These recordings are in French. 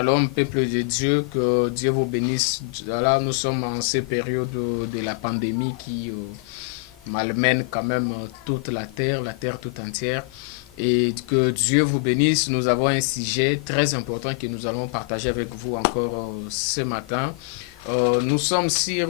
Shalom, peuple de Dieu, que Dieu vous bénisse. Là, nous sommes en ces périodes de la pandémie qui malmène quand même toute la terre tout entière. Et que Dieu vous bénisse. Nous avons un sujet très important que nous allons partager avec vous encore ce matin. Nous sommes sur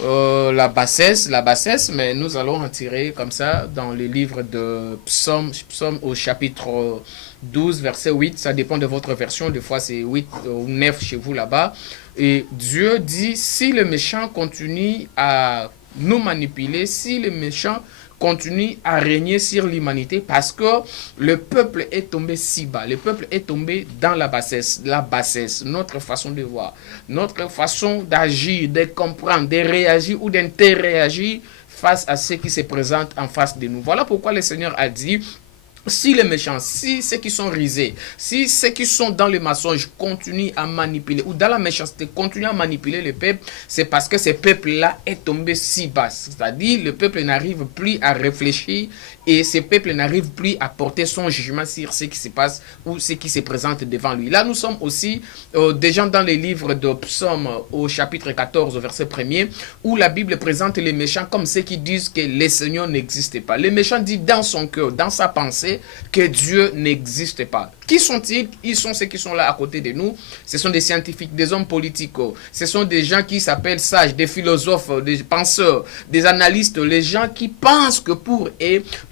la bassesse, mais nous allons en tirer comme ça dans le livre de Psaume au chapitre 12, verset 8. Ça dépend de votre version. Des fois, c'est 8 ou 9 chez vous là-bas. Et Dieu dit, si le méchant continue à nous manipuler, si le méchant continue à régner sur l'humanité, parce que le peuple est tombé si bas, le peuple est tombé dans la bassesse, notre façon de voir, notre façon d'agir, de comprendre, de réagir ou d'interréagir face à ce qui se présente en face de nous. Voilà pourquoi le Seigneur a dit, si les méchants, si ceux qui sont risés, si ceux qui sont dans le mensonge continuent à manipuler, ou dans la méchanceté continuent à manipuler le peuple, c'est parce que ce peuple-là est tombé si bas. C'est-à-dire, le peuple n'arrive plus à réfléchir et ce peuple n'arrive plus à porter son jugement sur ce qui se passe ou ce qui se présente devant lui. Là, nous sommes aussi déjà dans les livres de Psaume au chapitre 14, verset 1er, où la Bible présente les méchants comme ceux qui disent que le Seigneur n'existe pas. Le méchant dit dans son cœur, dans sa pensée, que Dieu n'existe pas. Qui sont-ils? Ils sont ceux qui sont là à côté de nous. Ce sont des scientifiques, des hommes politiques. Ce sont des gens qui s'appellent sages, des philosophes, des penseurs, des analystes, les gens qui pensent que pour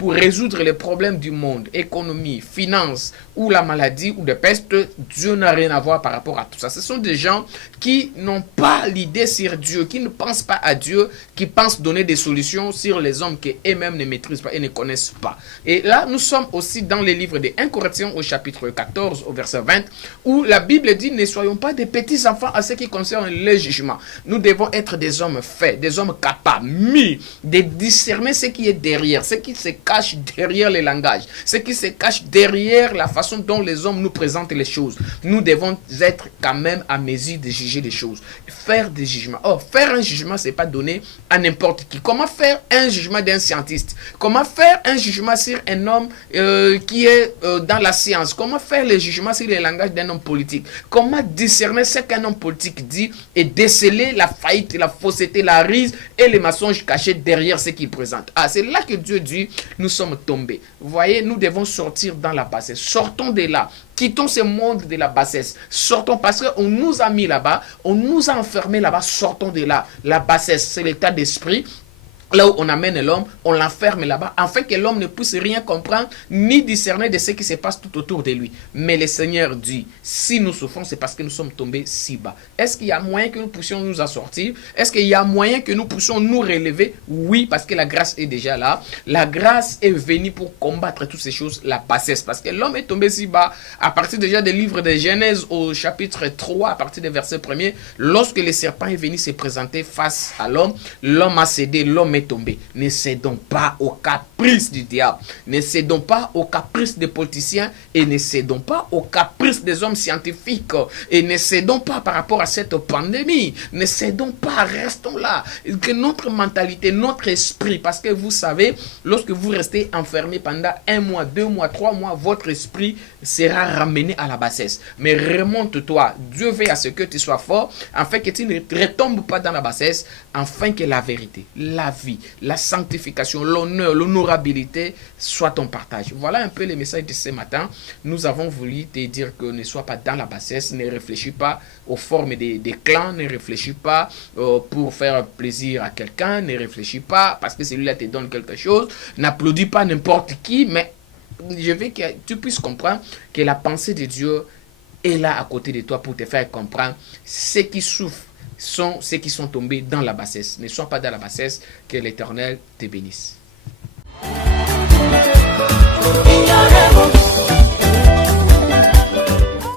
résoudre les problèmes du monde, économie, finance, ou la maladie, ou de peste, Dieu n'a rien à voir par rapport à tout ça. Ce sont des gens qui n'ont pas l'idée sur Dieu, qui ne pensent pas à Dieu, qui pensent donner des solutions sur les hommes qu'eux-mêmes ne maîtrisent pas et ne connaissent pas. Et là, nous sommes aussi dans les livres de 1 Corinthiens au chapitre 14, au verset 20, où la Bible dit, ne soyons pas des petits enfants à ce qui concerne le jugement. Nous devons être des hommes faits, des hommes capables, mis, de discerner ce qui est derrière, ce qui se cache derrière les langages, ce qui se cache derrière la façon dont les hommes nous présentent les choses. Nous devons être quand même à mesure de juger les choses, faire des jugements. Or, faire un jugement, c'est pas donné à n'importe qui. Comment faire un jugement d'un scientiste? Comment faire un jugement sur un homme qui est dans la science? Comment faire le jugement sur les langages d'un homme politique? Comment discerner ce qu'un homme politique dit et déceler la faillite, la fausseté, la ruse et les mensonges cachés derrière ce qu'il présente? Ah, c'est là que Dieu dit, nous sommes tombés. Vous voyez, nous devons sortir dans la bassesse. Sortons de là. Quittons ce monde de la bassesse. Sortons parce qu'on nous a mis là-bas, on nous a enfermés là-bas. Sortons de là. La bassesse, c'est l'état d'esprit. Là où on amène l'homme, on l'enferme là-bas, afin que l'homme ne puisse rien comprendre, ni discerner de ce qui se passe tout autour de lui. Mais le Seigneur dit, si nous souffrons, c'est parce que nous sommes tombés si bas. Est-ce qu'il y a moyen que nous puissions nous en sortir? Est-ce qu'il y a moyen que nous puissions nous relever? Oui, parce que la grâce est déjà là. La grâce est venue pour combattre toutes ces choses, la bassesse. Parce que l'homme est tombé si bas, à partir déjà des livres de Genèse au chapitre 3, à partir des versets 1er, lorsque le serpent est venu se présenter face à l'homme, l'homme a cédé, l'homme est tombé. Ne cédons pas aux caprices du diable, ne cédons pas aux caprices des politiciens et ne cédons pas aux caprices des hommes scientifiques et ne cédons pas par rapport à cette pandémie, ne cédons pas, restons là, que notre mentalité, notre esprit, parce que vous savez, lorsque vous restez enfermé pendant 1 mois, 2 mois, 3 mois, votre esprit sera ramené à la bassesse. Mais remonte-toi, Dieu veut à ce que tu sois fort, afin que tu ne retombes pas dans la bassesse, afin que la vérité, la vie, la sanctification, l'honneur, l'honorabilité soit ton partage. Voilà un peu les messages de ce matin. Nous avons voulu te dire que ne sois pas dans la bassesse, ne réfléchis pas aux formes des clans, ne réfléchis pas pour faire plaisir à quelqu'un, ne réfléchis pas parce que celui-là te donne quelque chose, n'applaudis pas n'importe qui, mais je veux que tu puisses comprendre que la pensée de Dieu est là à côté de toi pour te faire comprendre ce qui souffre sont ceux qui sont tombés dans la bassesse. Ne sois pas dans la bassesse, que l'Éternel te bénisse.